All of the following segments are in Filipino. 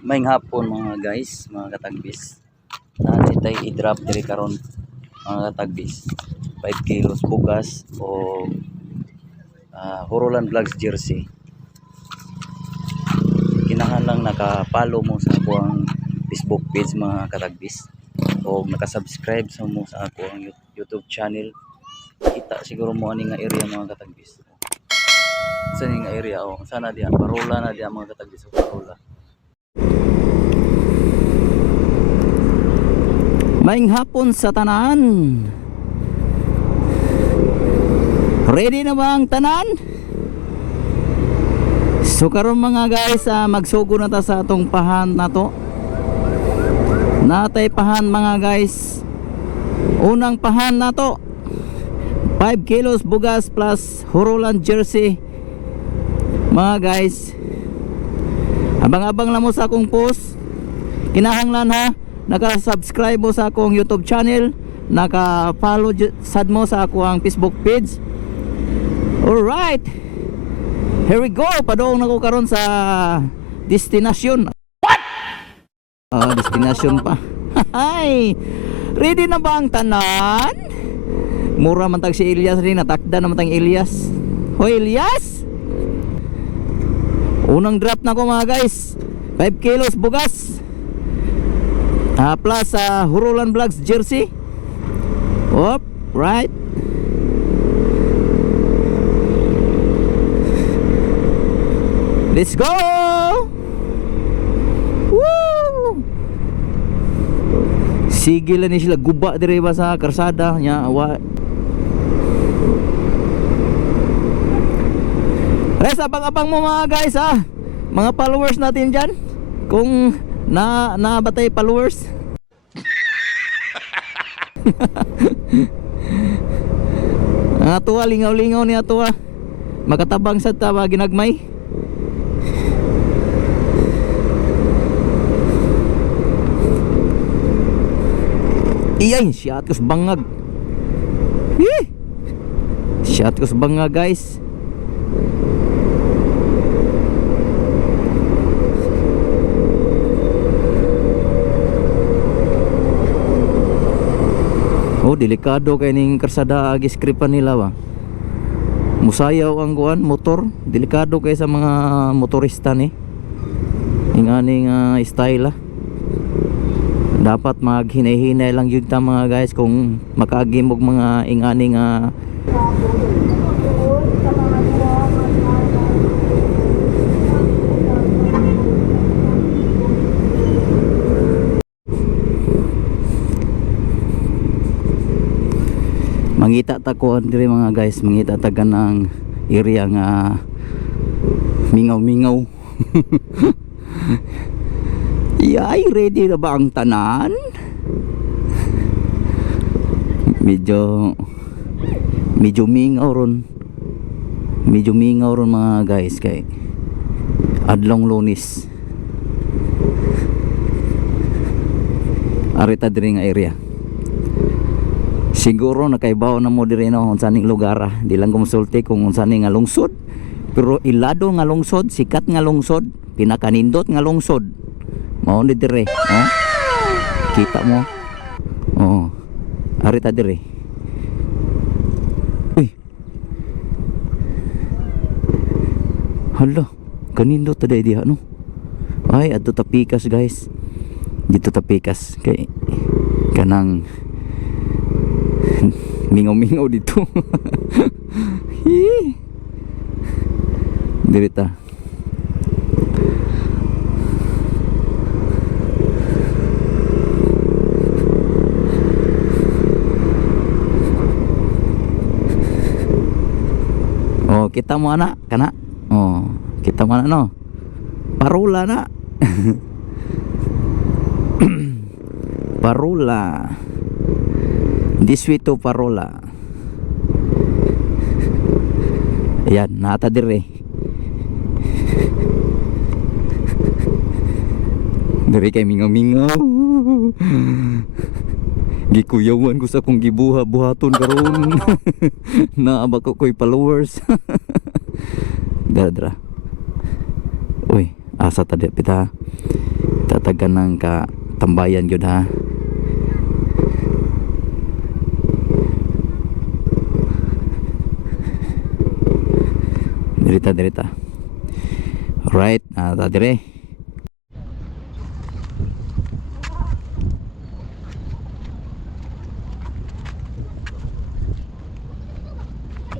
May hapon mga guys, mga katagbis. Nani tay i-drop diri karon mga katagbis. 5 kilos bugas o ah, Horolan Vlogs jersey. Kinahanglan naka-follow mo sa akong Facebook page mga katagbis o naka-subscribe sa mo sa akong Yu- YouTube channel. Kita siguro mo ani nga area mga katagbis. Sa nga area o sana diya parola na diya mga katagbis o parola. Maing hapon sa tanan. Ready na ba ang tanan? So karon mga guys, ah, magsugo na ta sa atong pahan na to. Natay pahan mga guys. Unang pahan na to. 5 kilos bugas plus Horolan jersey. Mga guys. Abang-abang lang mo sa akong post. Kinahanglan ha, naka-subscribe mo sa akong YouTube channel, naka-follow sad mo sa akong Facebook page. Alright. Here we go. Padong na ko karon sa destination. What? Ah, destination pa. Hay. Ready na ba ang tanan? Mura man tag si Elias rin, natakda naman tang Elias. Hoy Elias! Unang drop na ko mga guys. 5 kilos bugas. Ah, plus sa Hurulan Vlogs jersey. Op, right. Let's go! Woo! Sige lang ni sila guba dire ba sa karsada nya wa. Res abang-abang mo mga guys ha. Mga followers natin diyan. Kung na nabatay followers. Ang atuwa lingaw-lingaw ni atuwa. Makatabang sa taba ginagmay. Iyay, siyat ko sa bangag. Hih! Siyat ko sa bangag guys. Oh, delikado kay ning karsada agi skripan nila ba. Musayaw ang kuan motor, delikado kay sa mga motorista ni. Ingani nga style ah. Dapat maghinay-hinay lang yun ta mga guys kung makaagimog mga ingani nga mangita ta ko dire mga guys mangita ta ng area nga mingaw-mingaw Yay, ready na ba ang tanan? Medyo medyo mingaw ron. Medyo mingaw ron mga guys kay adlong lunis. Arita diri nga area. Siguro nakaibaw na mo diri no unsa ning lugar ah. Di lang kumusulti kung unsa ning nga lungsod. Pero ilado nga lungsod, sikat nga lungsod, pinakanindot nga lungsod. Mao ni dire, oh. Kita mo. Oh. Arita dire. Uy. Hala, kanindot ta day diha no. Ay, adto tapikas guys. Dito tapikas kay kanang mingaw-mingaw dito. Hi. Dirita. Oh, kita mo anak, kana? Oh, kita mo anak no. Parula na. Parula. Diswito parola. Ayan, nata dire. Dire kay mingaw-mingaw. Gikuyawan ko sa akong gibuha-buhaton karon. Naaba ko ko'y followers. dara dara. Uy, asa ta di pita. tatagan ng ka tambayan yun ha dirita dirita. Right ah uh, dire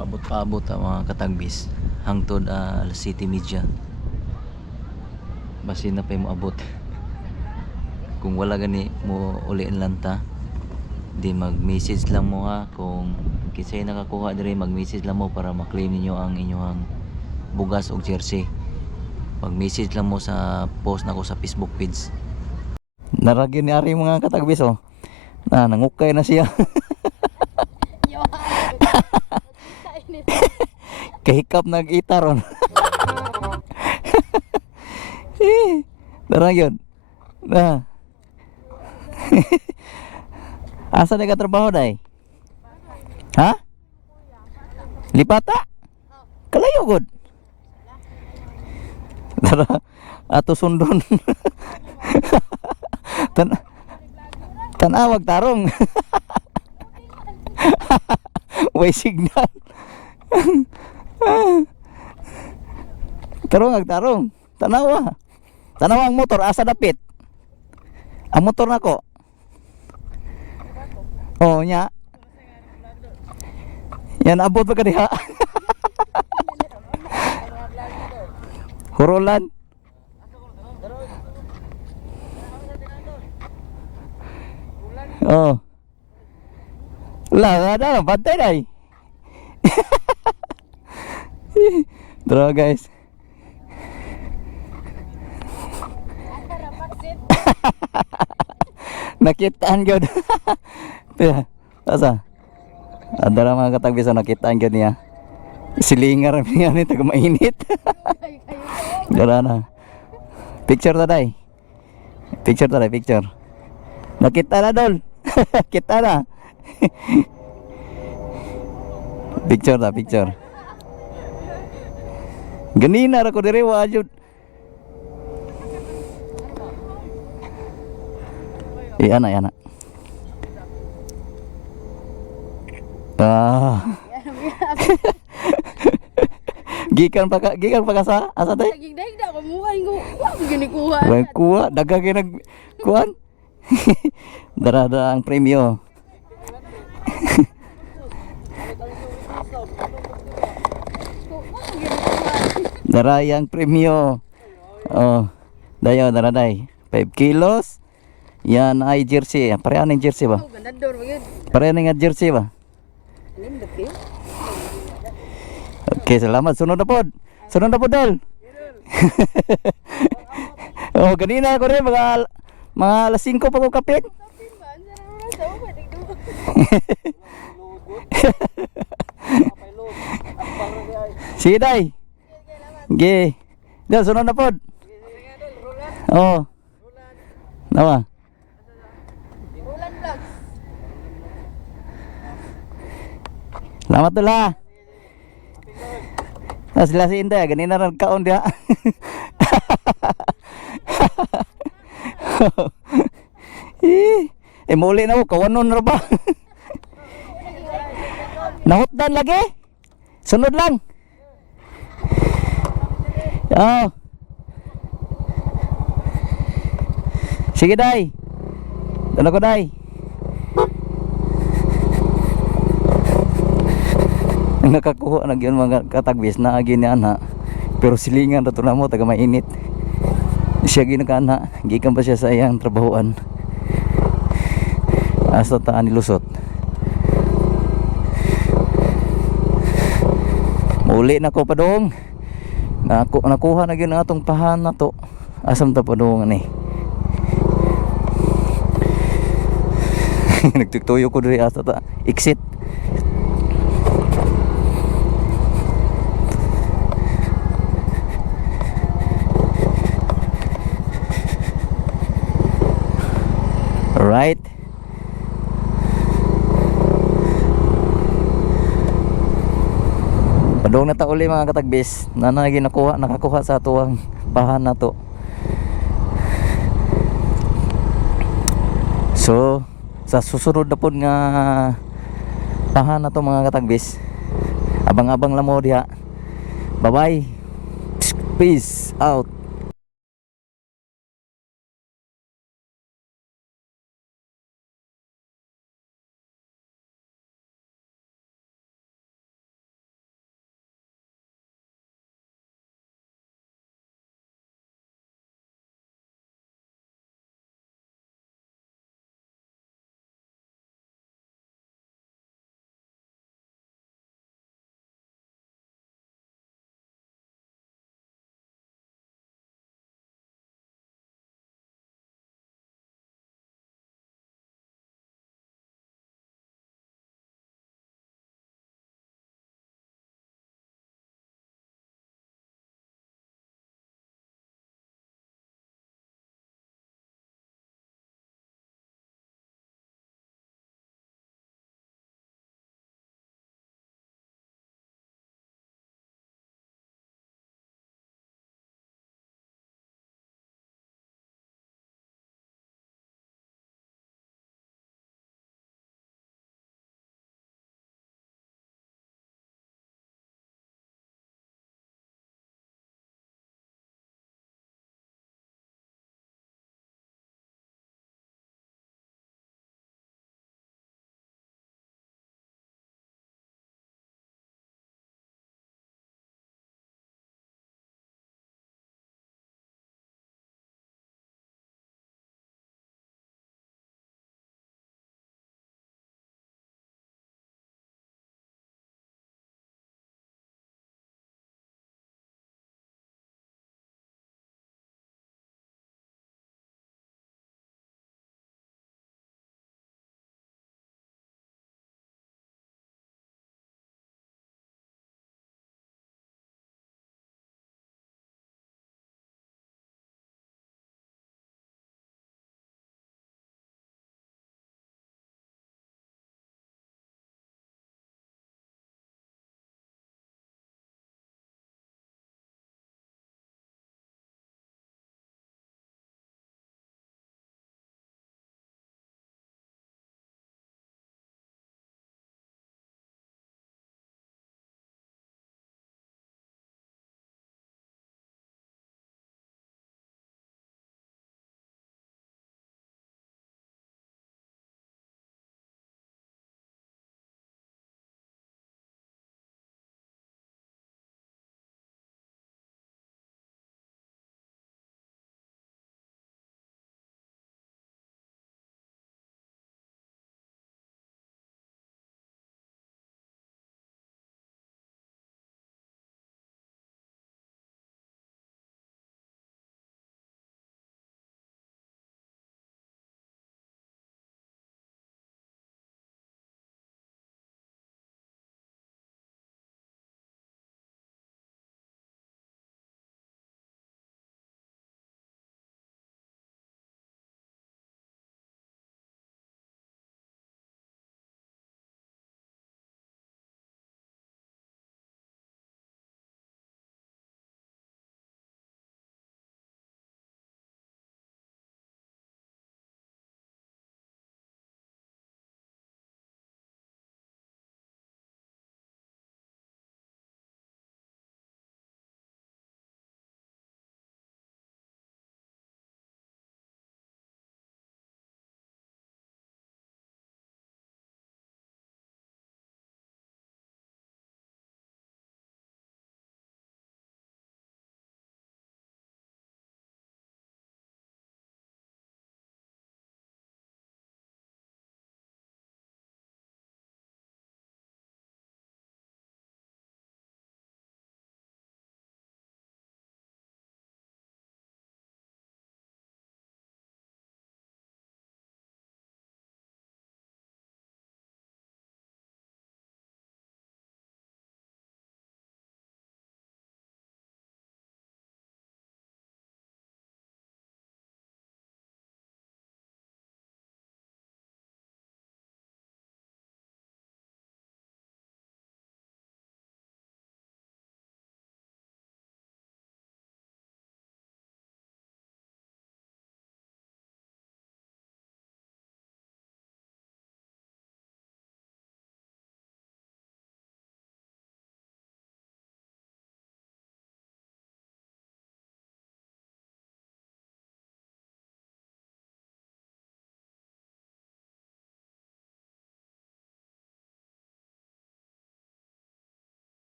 Abot pa abot ang mga katagbis hangtod uh, alas City Media. Basin na pa mo abot. Kung wala gani mo uliin lanta, di mag-message lang mo ha. Kung kisay nakakuha diri mag-message lang mo para ma-claim ninyo ang inyong bugas o jersey. Mag-message lang mo sa post nako sa Facebook page. Naragyan ni Ari mga katagbis oh. Na nangukay na siya. Kahikap nag-ita ron. eh, Darang yun. Na. Asa na ka trabaho day? Ha? Lipata? Kalayo gud. Tara, ato sundon. Tan Tanawag tarong. Way signal. tarong ag tarong. Tanawa. Tanawa ang motor asa dapit. Ang motor nako. Oh, nya. Yan abot pa kadiha. Hurolan. Oh. Lah, ada pantai dai. Tara guys. Nakitaan gyud. Tira. Asa? Ada ra mga katagbi sa nakitaan gyud niya. Silingar niya ni taga mainit. Dara na. Picture ta dai. Picture ta dai, picture. Nakita na dol. Kita na. picture ta, picture. Ganina ra ko diri wa jud. Eh, ana, ana. Ah. Gikan pa ka, gikan pa ka sa asa tay? Lagi dahil na kamuha ko. Wag gini kuha. Wala kuha, dagang kay nag kuan. Darada ang premyo. Darayang premyo. Oh. Dayo daraday. 5 kilos. Yan ay jersey. Pareha ng jersey ba? Oh, ganda doon. Wag yun. Pareha ng jersey ba? Okay, salamat. Sunod na po. Sunod na po, Dol. oh, kanina ako rin, mga, mga alas 5 pa ko kapit. Sige, Day. Ge. Dol, sunod na po. Oh. Nawa. Salamat Dol Ah, sila si Inday, ganina rin kaon dia. eh, muli na ko, kawanon ra ba? Nahutdan lagi? Sunod lang. Oh. Sige, Day. Dala ko, Day. Nakakuha na gyud mga katagbis na ni ana. Pero silingan ra to na mo taga mainit siya ginakana gikan pa siya sa iyang trabahoan. Asa ta ni lusot. Muli na ko padong. Naku, nakuha na gyud atong pahan na to. Asam ta padong ani. Nagtuktuyo ko diri asa ta. Exit Padung na ta uli mga katagbis. Na naging nakuha, nakakuha sa tuwang bahan na to. So, sa susunod na po nga bahan na to mga katagbis. Abang-abang lang mo diha. Bye-bye. Peace out.